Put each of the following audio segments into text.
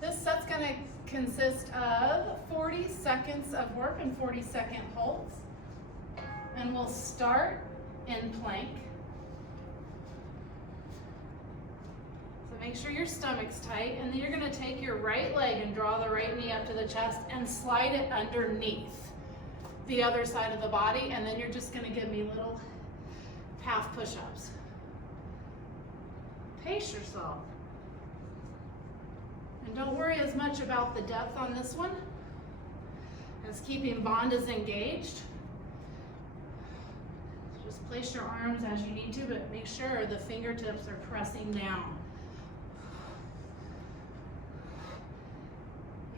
This set's gonna consist of 40 seconds of work and 40-second holds. And we'll start in plank. So make sure your stomach's tight, and then you're gonna take your right leg and draw the right knee up to the chest and slide it underneath the other side of the body, and then you're just gonna give me little half push-ups. Pace yourself. And don't worry as much about the depth on this one as keeping bandhas engaged. Just place your arms as you need to, but make sure the fingertips are pressing down.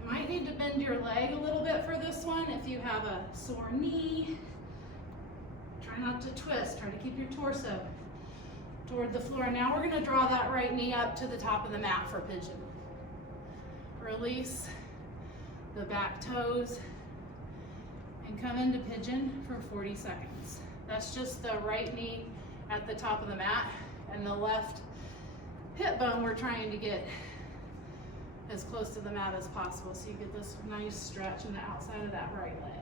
You might need to bend your leg a little bit for this one if you have a sore knee. Try not to twist, try to keep your torso toward the floor. Now we're gonna draw that right knee up to the top of the mat for pigeon. Release the back toes and come into pigeon for 40 seconds. That's just the right knee at the top of the mat, and the left hip bone we're trying to get as close to the mat as possible so you get this nice stretch in the outside of that right leg.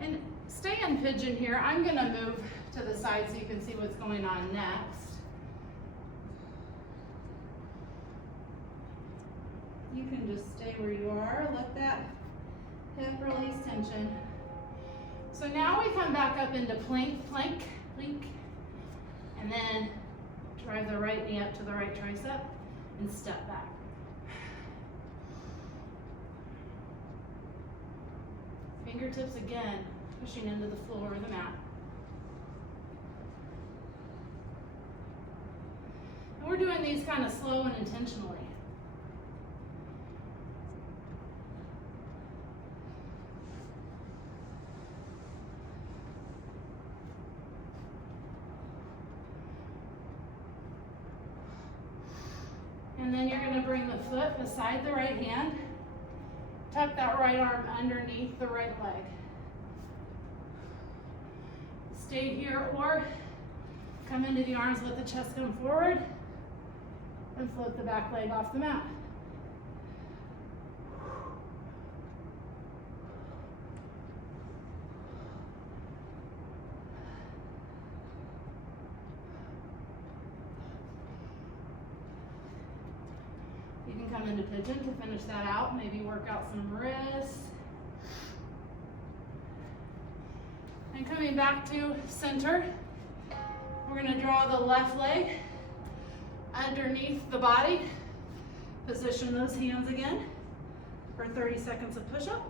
And stay in pigeon here. I'm gonna move to the side so you can see what's going on next. You can just stay where you are. Let that hip release tension. So now we come back up into plank, plank, plank, and then drive the right knee up to the right tricep and step back. Fingertips again, pushing into the floor of the mat. And we're doing these kind of slow and intentionally. And then you're gonna bring the foot beside the right hand, tuck that right arm underneath the right leg. Stay here or come into the arms, let the chest come forward, and float the back leg off the mat. You can come into pigeon to finish that out, maybe work out some wrists. And coming back to center, we're gonna draw the left leg underneath the body. Position those hands again for 30 seconds of push-up.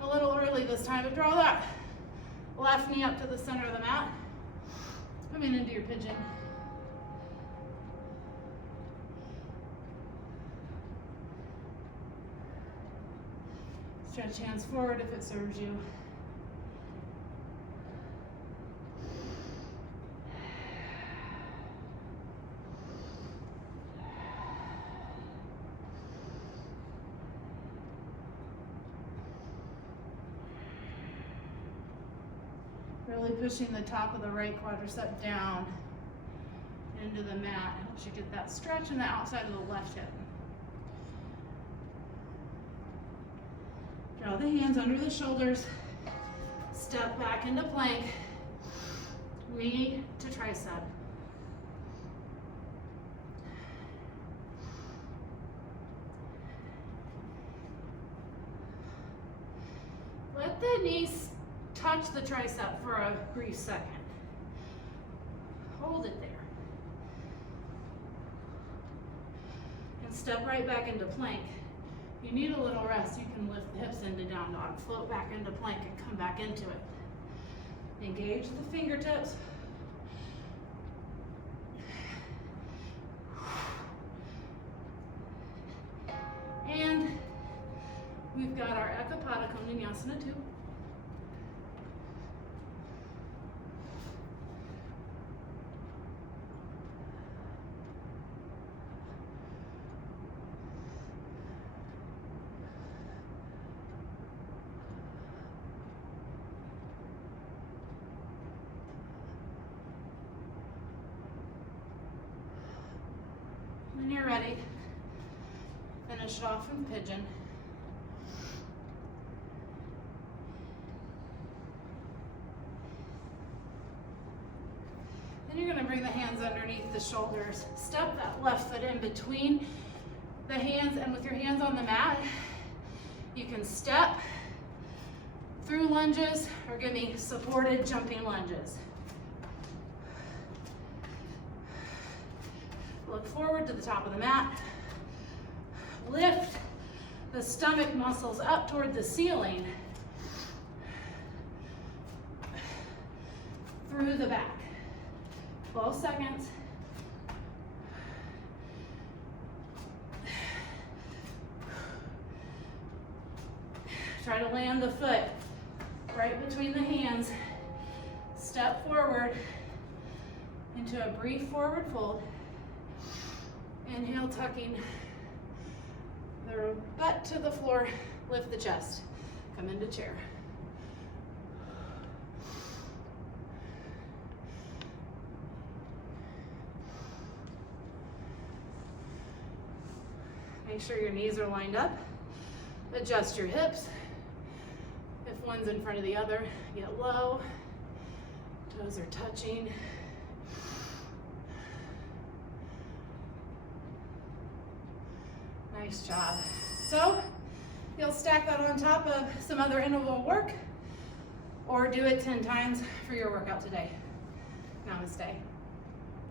A little early this time, but draw that left knee up to the center of the mat. Coming into your pigeon. Stretch hands forward if it serves you. Really pushing the top of the right quadricep down into the mat. Helps you get that stretch in the outside of the left hip. Draw the hands under the shoulders. Step back into plank. Knee to tricep. Let the knees touch the tricep for a brief second. Hold it there. And step right back into plank. If you need a little rest, you can lift the hips into down dog, float back into plank and come back into it. Engage the fingertips. And We've got our Ekapada Vinyasana 2. When you're ready, finish it off in pigeon. Then you're going to bring the hands underneath the shoulders. Step that left foot in between the hands, and with your hands on the mat, you can step through lunges or give me supported jumping lunges. Look forward to the top of the mat. Lift the stomach muscles up toward the ceiling. Through the back. 12 seconds. Try to land the foot right between the hands. Step forward into a brief forward fold. Inhale, tucking the butt to the floor, lift the chest. Come into chair. Make sure your knees are lined up. Adjust your hips. If one's in front of the other, get low. Toes are touching. Nice job. So you'll stack that on top of some other interval work or do it 10 times for your workout today. Namaste.